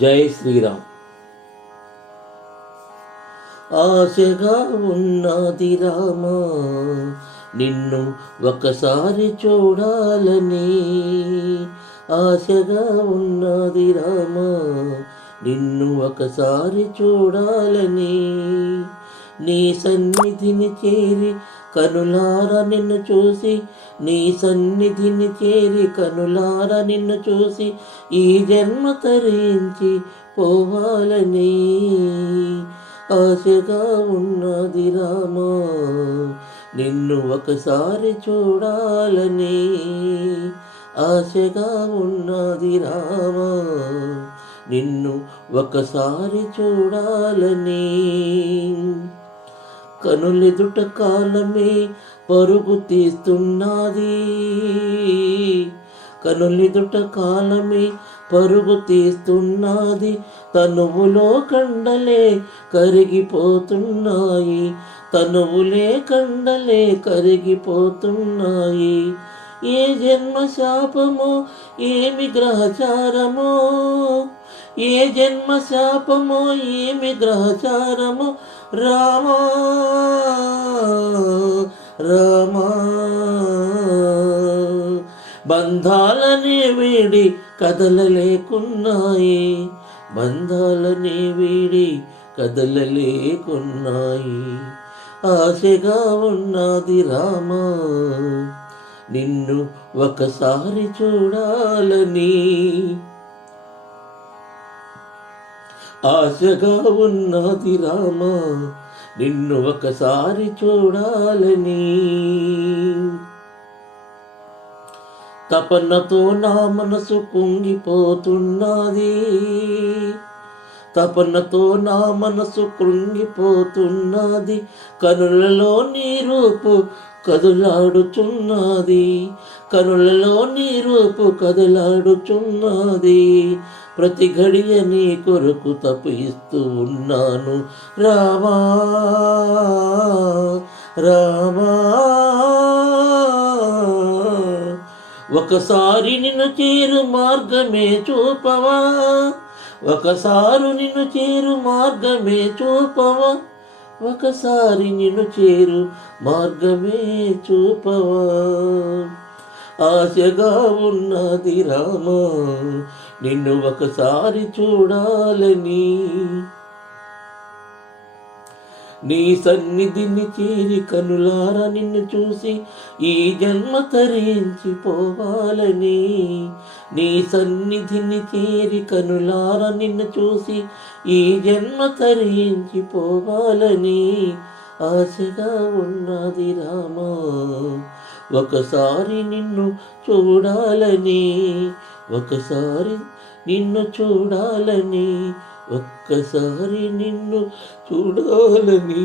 జై శ్రీరామ్. ఆశగా ఉన్నది రామా నిన్ను ఒకసారి చూడాలని. ఆశగా ఉన్నది రామా నిన్ను ఒకసారి చూడాలని. నీ సన్నిధిని చేరి కనులార నిన్ను చూసి నీ సన్నిధిని చేరి కనులార నిన్ను చూసి ఈ జన్మ తరించి పోవాలని ఆశగా ఉన్నది రామా. నిన్ను ఒకసారి చూడాలని ఆశగా ఉన్నది రామా. నిన్ను ఒకసారి చూడాలని కనులెదుట కాలమే పరుగు తీస్తున్నది. కనులెదుట కాలమే పరుగు తీస్తున్నది. తనువులో కండలే కరిగిపోతున్నాయి. తనువులే కండలే కరిగిపోతున్నాయి. ఏ జన్మశాపమో ఏమి గ్రహచారమో ఏ జన్మ శాపమో ఏమి గ్రహచారము రామా రామా. బంధాలనే వీడి కదలలేకున్నాయి బంధాలనే వీడి కదలలేకున్నాయి. ఆశగా ఉన్నది రామా నిన్ను ఒకసారి చూడాలని ఆశగా ఉన్నది రామా నిన్ను ఒకసారి చూడాలని. తపనతో నా మనసు కుంగిపోతున్నది తపనతో నా మనసు కృంగిపోతున్నది కనులలో నీ రూపు కదులాడుచున్నది కనులలో నీ రూపు కదులాడుచున్నది. ప్రతి ఘడియ నీ కొరకు తపిస్తూ ఉన్నాను. రామా రామా. ఒకసారి నిన్ను చేరు మార్గమే చూపవా? ఒకసారి నిన్ను చేరు మార్గమే చూపవా? ఒకసారి నిన్ను చేరు మార్గమే చూపవా? ఆశగా ఉన్నది రామా నిన్ను ఒకసారి చూడాలని. నీ సన్నిధిని చేరి కనులార నిన్ను చూసి ఈ జన్మ తరించి పోవాలని నీ సన్నిధిని చేరి కనులార నిన్ను చూసి ఈ జన్మ తరించి పోవాలని ఆశగా ఉన్నది రామా ఒకసారి నిన్ను చూడాలని ఒకసారి నిన్ను చూడాలని ఒక్కసారి నిన్ను చూడాలని.